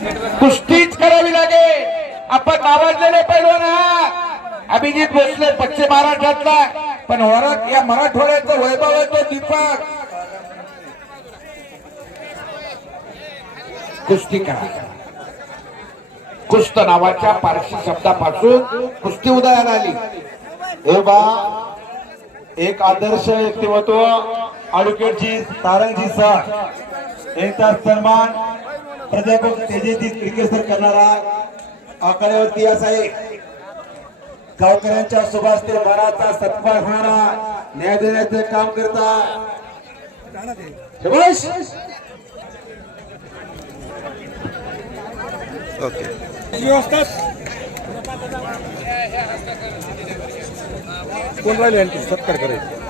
कुस्तीच करावी लागेल. आपण नावाजलेले पैलवान आहात. अभिजित भोसले पश्चिम महाराष्ट्रातला पण वरात या मराठवाड्याचं वैभव आहे तो दीपक. कुस्ती करा. कुस्त नावाच्या पारशी शब्दापासून कुस्ती उदयाला आली. हे बा एक आदर्श व्यक्तिमत्व अडुकेटची सारंगजी सर. यांचा सन्मान प्राध्यापक तेजेजी क्रिकेट करणारा आकड्यावरती असा एक गावकऱ्यांच्या सुभाषते मनाचा सत्कार होणारा न्याय देण्याचे काम करता. शाबास. कोण राहिले आणखी? सत्कार करायचे.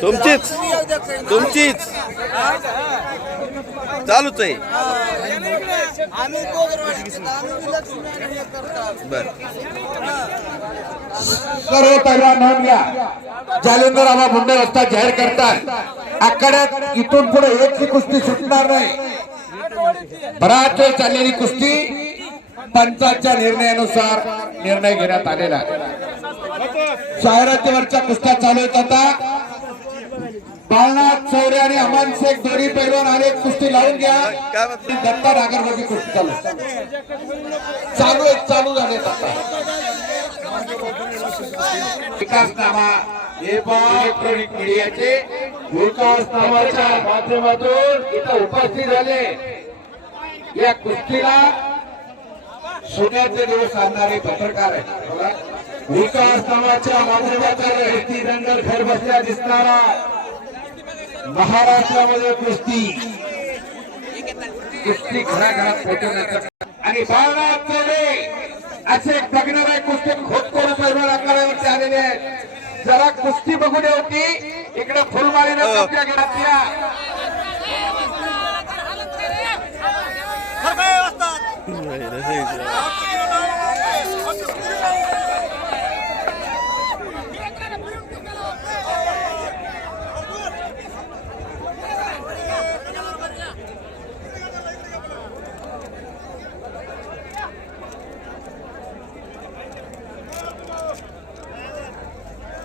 तुमचीच. तुमचीच. चालूच आहे. बर. सर्व पहिला नोंद घ्या. जालेंदर आबा मुंडे रस्ता जाहीर करतात आखाड्यात इथून पुढे एकही कुस्ती सुटणार नाही. बराच वेळ चाललेली कुस्ती पंचाच्या निर्णयानुसार निर्णय घेण्यात आलेला आहे. जाहिरातीवरच्या कुस्त्या चालू आहेत आता. बाळनाथ चौरे आणि अमन शेख दोन्ही पैलवान आले कुस्ती लावून घ्या? दत्ता नागरमध्ये कुस्ती चालू. चालू आहे चालू झाले विकास नामा हे इलेक्ट्रॉनिक मीडियाचे विकास नावाच्या माध्यमातून इथं उपस्थित झाले. या कुस्तीला सोन्याचे दिवस आणणारे पत्रकार आहेत. बघा. विकास नावाच्या माध्यमातून कुस्ती दंगल घर बसल्या दिसणारा महाराष्ट्रामध्ये कुस्ती. कुस्ती घराघरात पोहोचवण्याचं. आणि बाळनाथ चौरे असे एक बघणारे कुस्ती खोत करून पैलवान आकारावरती आलेले आहेत. जरा कुस्ती बघू दे होती इकडे फुलमाळीनं कब्जा घेण्यात या.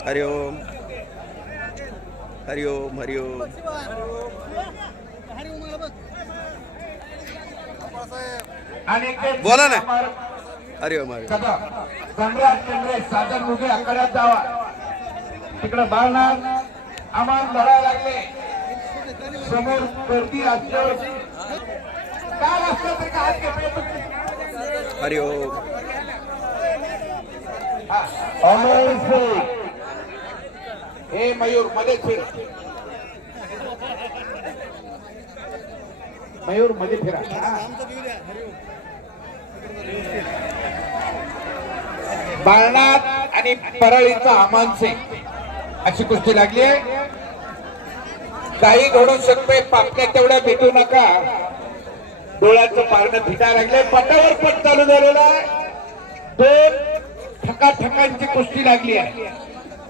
हरि ओम। हरि ओम हरि ओम। बोला ना. हरि ओम हरि साधन मुगे आकड्यात जावा। तिकडे बाळनाथ आम्हाला लढायला लागले. समोर गर्दी हरि ओम। हे. मयूरमध्ये फिर मयूरमध्ये फिरा बाळनाथ आणि परळीचा अमान सिंग. अशी कुस्ती लागली आहे. काही घडू शकते पापण्या तेवढ्या भेटू नका. डोळ्याचं पारणं फिटा लागले पटावर पट चालू झालेला आहे. दोन ठकाठकांची कुस्ती लागली आहे.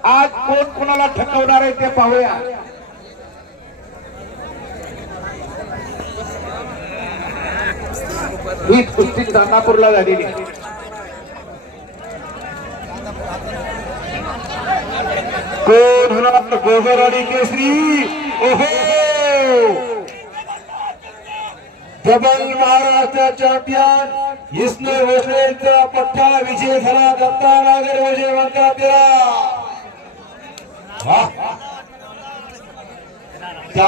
आज कोण कोणाला ठकवणार आहे ते पाहूया. ही होणार गोगरवाडी केसरी, ओहो! डबल महाराष्ट्र चॅम्पियन विष्णू भोसलेंचा पट्टा विजय झाला, दत्ता नागर विजय म्हणतात त्याला.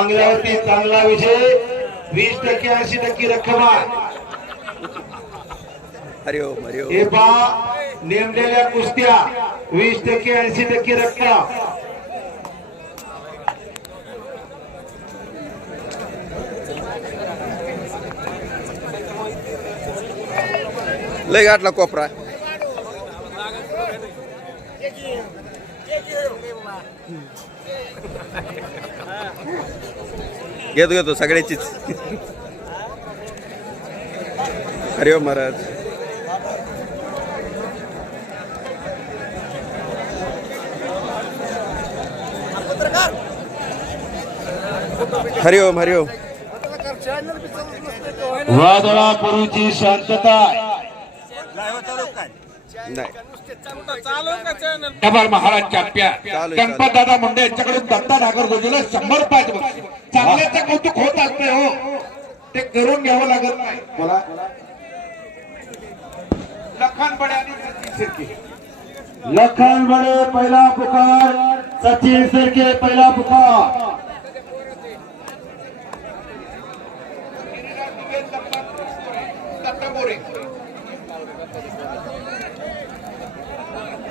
चांगल्यावरती चांगला विजय वीस टक्के ऐंशी टक्के रक्कम आहे. हे पा नेमलेल्या कुस्त्या वीस टक्के ऐंशी टक्के रक्कम. लय गाठला कोपरा. घेतो घेतो सगळ्याचीच. हरिओम महाराज. हरिओम हरिओम. वादळापूर्वीची शांतता नाही डबल महाराज चॅम्पियन गणपत दादा मुंडे यांच्याकडून दत्ता नागरगोजीला शंभर पाच चांगल्याचं कौतुक होत असते हो. ते करून घ्यावं लागत नाही. बोला. लखन बडे आणि सचिन शिर्के लखन पहिला पुकार सचिन शिर्के पहिला पुकार. दत्ता बोरे Thank you.